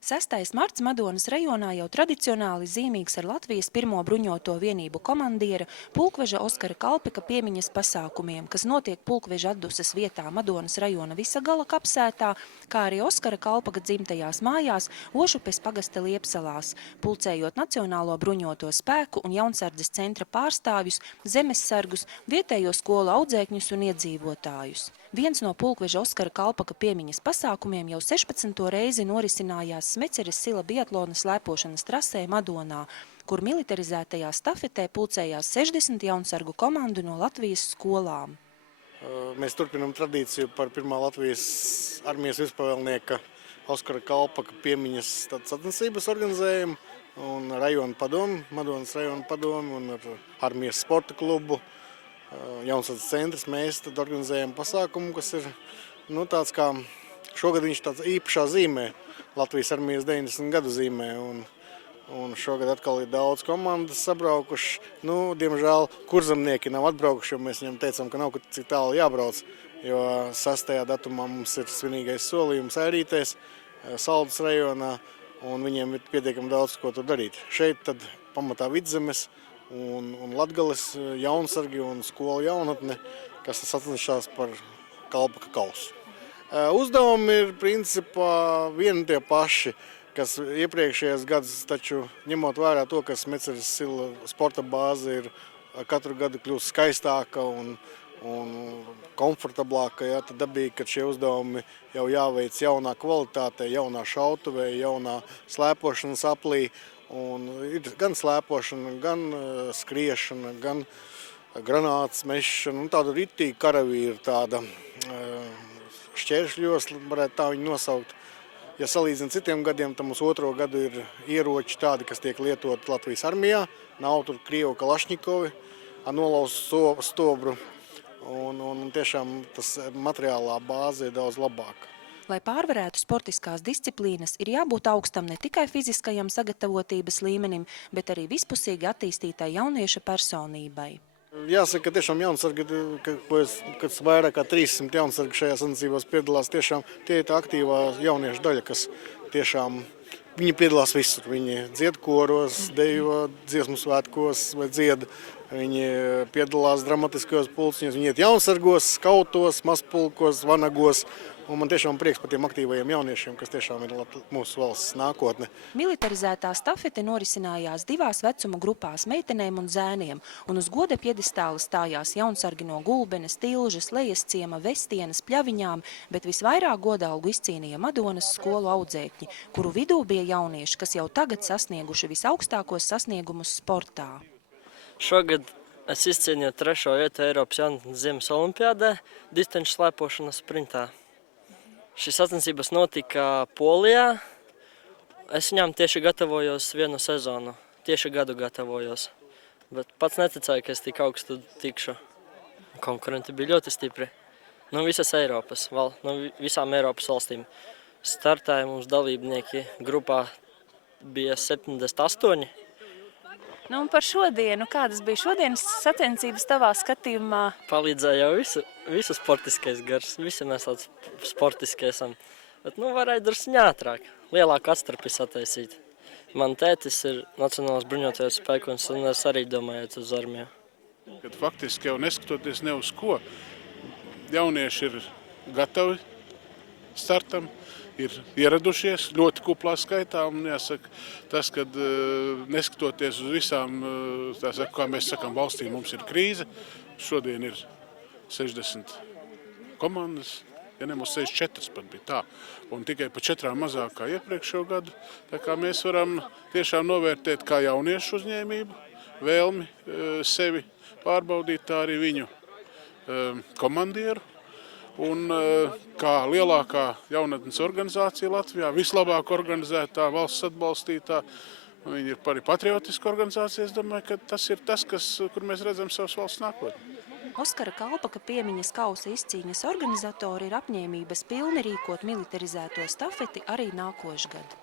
6. marts Madonas rajonā jau tradicionāli zīmīgs ar Latvijas pirmo bruņoto vienību komandiera pulkveža Oskara Kalpika piemiņas pasākumiem, kas notiek pulkveža atduses vietā Madonas rajona Visagala kapsētā, kā arī Oskara Kalpika dzimtajās mājās Ošupes pagasta Liepsalās, pulcējot Nacionālo bruņoto spēku un Jaunsardzes centra pārstāvjus, zemessargus, vietējo skolu audzēkņus un iedzīvotājus. Viens no pulkveža Oskara Kalpika piemiņas pasākumiem jau 16. reizi norisinājās Smeceres Sila biatlona slēpošanas trasē Madonā, kur militarizētajā stafetē pulcējās 60 jaunsargu komandu no Latvijas skolām. Mēs turpinām tradīciju par pirmā Latvijas armijas virspavēlnieka Oskara Kalpika piemiņas sacensības organizējumu un rajona padomu, Madonas rajona padomu un ar armijas sporta klubu. Jaunsardzes centrs mēs tad organizējam pasākumu, kas ir tāds kā šogad viņš tāds īpašā zīmē, Latvijas armijas 90 gadu zīmē. Un šogad atkal ir daudz komandas sabraukuši. Diemžēl kurzemnieki nav atbraukuši, jo mēs viņam teicām, ka nav cik tālu jābrauc. Jo 6. datumā mums ir svinīgais solījums Ērītēs, Saldus rajonā, un viņiem ir pietiekami daudz, ko tur darīt. Šeit tad pamatā Vidzemes un Latgales jaunsargi un skolu jaunatne, kas sacenšās par Kalpika kausu. Uzdevumi ir principā vieni tie paši, kas iepriekšējos gadus, taču ņemot vērā to, ka Smeceres Sila sporta bāze ir katru gadu kļūst skaistāka un komfortablāka, tad dabīgi, ka šie uzdevumi jau jāveic jaunā kvalitātē, jaunā šautuvē, jaunā slēpošanas aplī. Un ir gan slēpošana, gan skriešana, gan granātas mešana, tāda ritīgi karavīra, tāda šķēršļos, varētu tā viņu nosaukt. Ja salīdzina citiem gadiem, tad mums otro gadu ir ieroči tādi, kas tiek lietot Latvijas armijā. Nav tur Krievu kalašņikovi ar nolauzu stobru. Un tiešām tas materiālā bāze ir daudz labāka. Lai pārvarētu sportiskās disciplīnas, ir jābūt augstam ne tikai fiziskajam sagatavotības līmenim, bet arī vispusīgi attīstītai jaunieša personībai. Jāsaka, ka tiešām jaunsargi, kad vairāk kā 300 jaunsargi šajā sacensībās piedalās, tiešām tie ir tā aktīvā jauniešu daļa, kas tiešām viņi piedalās visur. Viņi dzied koros, dejo dziesmu svētkos vai dzied. Viņi piedalās dramatiskajos pulciņos, viņi iet jaunsargos, skautos, mazpulkos, vanagos. Un man tiešām prieks par tiem aktīvajiem jauniešiem, kas tiešām ir mūsu valsts nākotne. Militarizētā stafete norisinājās 2 vecuma grupās – meitenēm un zēniem, un uz goda piedestāla stājās jaunsargi no Gulbenes, Tilžas, Lejasciema, Vestienas, Pļaviņām, bet visvairāk godalgu izcīnīja Madonas skolu audzēkņi, kuru vidū bija jaunieši, kas jau tagad sasnieguši visaugstākos sasniegumus sportā. Šogad es izcīnīju 3. vietu Eiropas jaunatnes ziemas olimpiādē distanču slēpošanas sprintā. Šīs sacensības notika Polijā. Es viņām tieši gatavojos vienu sezonu, tieši gadu gatavojos. Bet pats neticēju, ka es tik augstu tikšu. Konkurenti bija ļoti stipri. No visas Eiropas, no visām Eiropas valstīm. Startēja mums dalībnieki grupā bija 78. Un par šodienu, kādas bija šodienas sacensības tavā skatījumā? Palīdzēja jau visu sportiskais gars, visi mēs tāds sportiski esam. Bet varēja drusku ātrāk, lielāku atstarpi sataisīt. Man tētis ir Nacionālās bruņotajos spēkos un es arī domāju uz armiju. Faktiski jau neskatoties ne uz ko, jaunieši ir gatavi startam. Ir ieradušies ļoti kuplā skaitā, un jāsaka, tas, kad neskatoties uz visām, kā mēs sakām, valstīm mums ir krīze, šodien ir 60 komandas, ja nemaz 64 pat bija tā, un tikai pa 4 mazāk kā iepriekšējo gadu, tā kā mēs varam tiešām novērtēt kā jauniešu uzņēmību, vēlmi sevi pārbaudīt, tā arī viņu komandieru. Un kā lielākā jaunatnes organizācija Latvijā, vislabāk organizētā, valsts atbalstītā, viņi ir arī patriotiska organizācija. Es domāju, ka tas ir tas, kur mēs redzam savas valsts nākotni. Oskara Kalpika piemiņas kausa izcīņas organizatori ir apņēmības pilni rīkot militarizēto stafeti arī nākošgad.